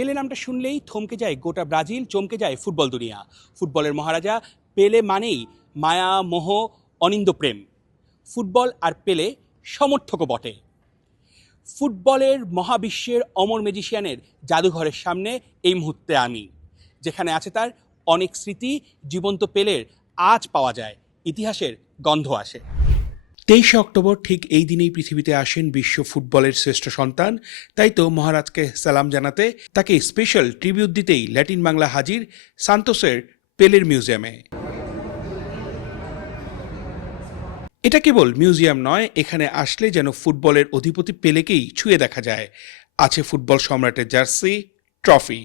পেলে নামটা শুনলেই থমকে যায় গোটা ব্রাজিল, চমকে যায় ফুটবল দুনিয়া। ফুটবলের মহারাজা পেলে মানেই মায়া, মোহ, অনিন্দ প্রেম। ফুটবল আর পেলে সমর্থকও বটে। ফুটবলের মহাবিশ্বের অমর ম্যাজিশিয়ানের জাদুঘরের সামনে এই মুহূর্তে আমি, যেখানে আছে তার অনেক স্মৃতি, জীবন্ত পেলের আজ পাওয়া যায়, ইতিহাসের গন্ধ আসে। তেইশে অক্টোবর ঠিক এই দিনেই পৃথিবীতে আসেন বিশ্ব ফুটবলের শ্রেষ্ঠ সন্তান। তাই তো মহারাজকে সালাম জানাতে তাকে স্পেশাল ট্রিবিউট দিতেই ল্যাটিন বাংলা হাজির সান্তোসের পেলের মিউজিয়ামে এটা কেবল মিউজিয়াম নয়, এখানে আসলে যেন ফুটবলের অধিপতি পেলেকেই ছুঁয়ে দেখা যায়। আছে ফুটবল সম্রাটের জার্সি, ট্রফি।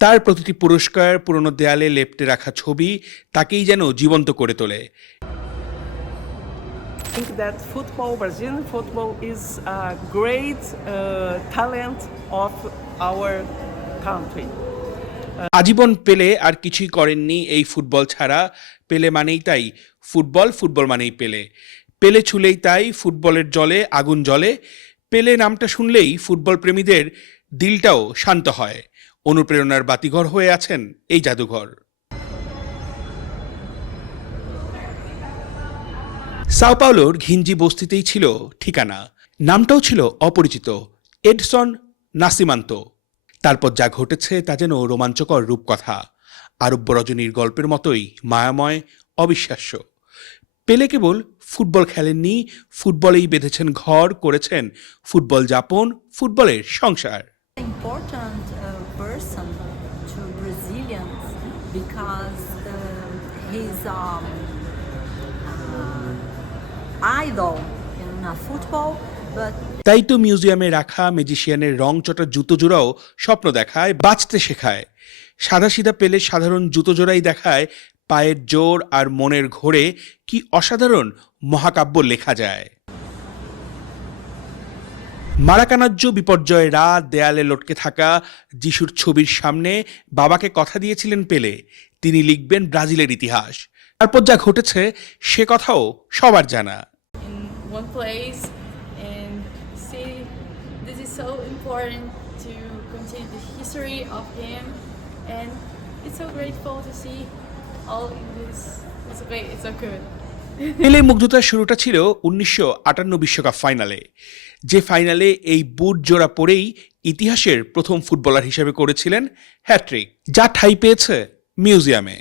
তার প্রতিটি পুরস্কার, পুরনো দেয়ালে লেপটে রাখা ছবি, তাকেই যেন জীবন্ত করে তোলে। Think that football, Brazilian football, is a great uh, talent of our country. আজীবন পেলে আর কিছুই করেননি এই ফুটবল ছাড়া। পেলে মানেই তাই ফুটবল ফুটবল মানেই পেলে। পেলে ছুলেই তাই ফুটবলের জলে আগুন জলে পেলে নামটা শুনলেই ফুটবল প্রেমীদের দিলটাও শান্ত হয়। অনুপ্রেরণার বাতিঘর হয়ে আছেন এই জাদুঘর। সাও পাওলোর ঘিঞ্জি বস্তিতেই ছিল ঠিকানা। নামটাও ছিল অপরিচিত এডসন নাসিমান্ত। তারপর যা ঘটেছে তা যেন রোমাঞ্চকর রূপকথা আরব্য রজনীর গল্পের মতোই মায়াময় অবিশ্বাস্য। পেলে কেবল ফুটবল খেলেননি ফুটবলেই বেঁধেছেন ঘর করেছেন ফুটবল যাপন ফুটবলের সংসার। Uh, because um, he's um, uh, idol in তাই তো মিউজিয়ামে রাখা ম্যাজিশিয়ানের রং চটা জুতো জোড়াও স্বপ্ন দেখায়, বাঁচতে শেখায়। সাদাসিধা পেলে সাধারণ জুতো জোড়াই দেখায়, পায়ের জোর আর মনের ঘোরে কি অসাধারণ মহাকাব্য লেখা যায়। মারাকানাজ্য বিপর্যয় রাত দেয়ালে লটকে থাকা যিশুর ছবির সামনে বাবাকে কথা দিয়েছিলেন পেলে। তিনি লিখবেন ব্রাজিলের ইতিহাস। তারপর যা ঘটেছে সে কথাও সবার জানা। পেলে মুগ্ধতার শুরুটা ছিল উনিশশো আটান্ন বিশ্বকাপ ফাইনালে যে ফাইনালে এই বুট জোড়া পরেই ইতিহাসের প্রথম ফুটবলার হিসেবে করেছিলেন হ্যাট্রিক যা ঠাই পেয়েছে মিউজিয়ামে।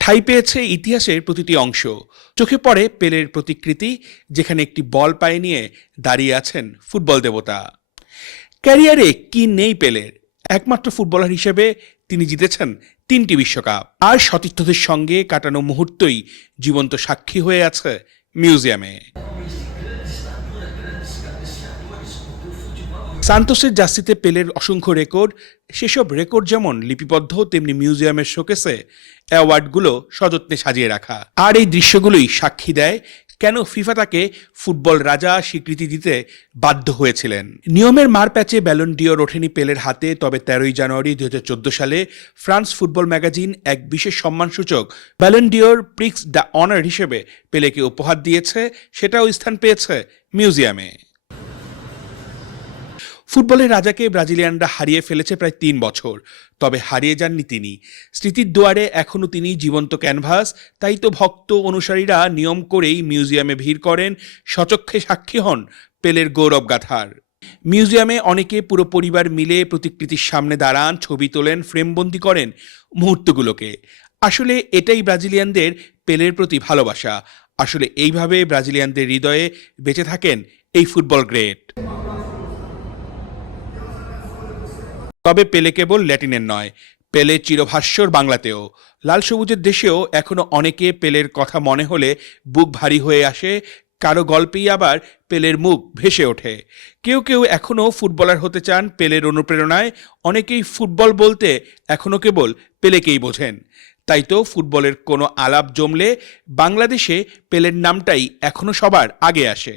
ঠাই পেয়েছে ইতিহাসের প্রতিটি অংশ। চোখে পড়ে পেলের প্রতিকৃতি, যেখানে একটি বল পায়ে নিয়ে দাঁড়িয়ে আছেন ফুটবল দেবতা। ক্যারিয়ারে কি নেই পেলের? একমাত্র ফুটবলার হিসেবে তিনি জিতেছেন তিনটি বিশ্বকাপ। আর সতীর্থদের সঙ্গে কাটানো মুহূর্তই জীবন্ত সাক্ষী হয়ে আছে মিউজিয়ামে। সান্তোসের জার্সিতে পেলের অসংখ্য রেকর্ড, সেসব রেকর্ড যেমন লিপিবদ্ধ, তেমনি মিউজিয়ামের শোকেসে অ্যাওয়ার্ডগুলো সযত্নে সাজিয়ে রাখা। আর এই দৃশ্যগুলোই সাক্ষী দেয় কেন ফিফা তাকে ফুটবল রাজা স্বীকৃতি দিতে বাধ্য হয়েছিলেন। নিয়মের মার প্যাচে ব্যালন ডিওর ওঠেনি পেলের হাতে, তবে তেরোই জানুয়ারি দু হাজার চোদ্দ সালে ফ্রান্স ফুটবল ম্যাগাজিন এক বিশেষ সম্মানসূচক Ballon d'Or Prix de Honneur হিসেবে পেলেকে উপহার দিয়েছে, সেটাও স্থান পেয়েছে মিউজিয়ামে। ফুটবলের রাজাকে ব্রাজিলিয়ানরা হারিয়ে ফেলেছে প্রায় তিন বছর, তবে হারিয়ে যাননি তিনি। স্মৃতির দুয়ারে এখনও তিনি জীবন্ত ক্যানভাস, তাই তো ভক্ত অনুসারীরা নিয়ম করেই মিউজিয়ামে ভিড় করেন, সচক্ষে সাক্ষী হন পেলের গৌরব গাথার। মিউজিয়ামে অনেকে পুরো পরিবার মিলে প্রতিকৃতির সামনে দাঁড়ান, ছবি তোলেন, ফ্রেমবন্দি করেন মুহূর্তগুলোকে। আসলে এটাই ব্রাজিলিয়ানদের পেলের প্রতি ভালোবাসা। আসলে এইভাবে ব্রাজিলিয়ানদের হৃদয়ে বেঁচে থাকেন এই ফুটবল গ্রেট। তবে পেলে কেবল ল্যাটিনের নয়, পেলে চিরভাষ্যর বাংলাতেও। লাল সবুজের দেশেও এখনও অনেকে পেলের কথা মনে হলে বুক ভারী হয়ে আসে, কারও গল্পেই আবার পেলের মুখ ভেসে ওঠে। কেউ কেউ এখনও ফুটবলার হতে চান পেলের অনুপ্রেরণায়, অনেকেই ফুটবল বলতে এখনও কেবল পেলেকেই বোঝেন। তাই তো ফুটবলের কোনো আলাপ জমলে বাংলাদেশে পেলের নামটাই এখনও সবার আগে আসে।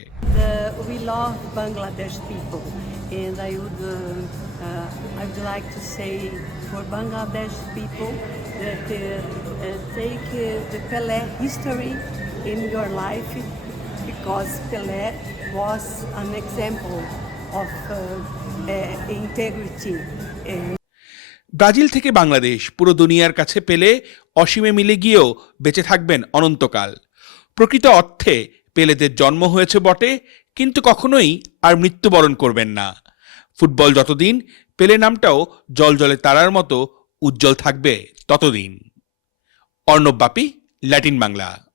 Uh, uh, I would like to say for Bangladesh people that uh, uh, take uh, the Pelé history in your life because Pelé was an example of uh, uh, integrity. Brazil থেকে বাংলাদেশ পুরো দুনিয়ার কাছে পেলে অসীমে মিলে গিয়েও বেঁচে থাকবেন অনন্তকাল প্রকৃত অর্থে পেলেদের জন্ম হয়েছে বটে কিন্তু কখনোই আর মৃত্যুবরণ করবেন না ফুটবল যতদিন পেলে নামটাও জল জলে তারার মতো উজ্জ্বল থাকবে ততদিন। অর্ণব বাপি, ল্যাটিন বাংলা।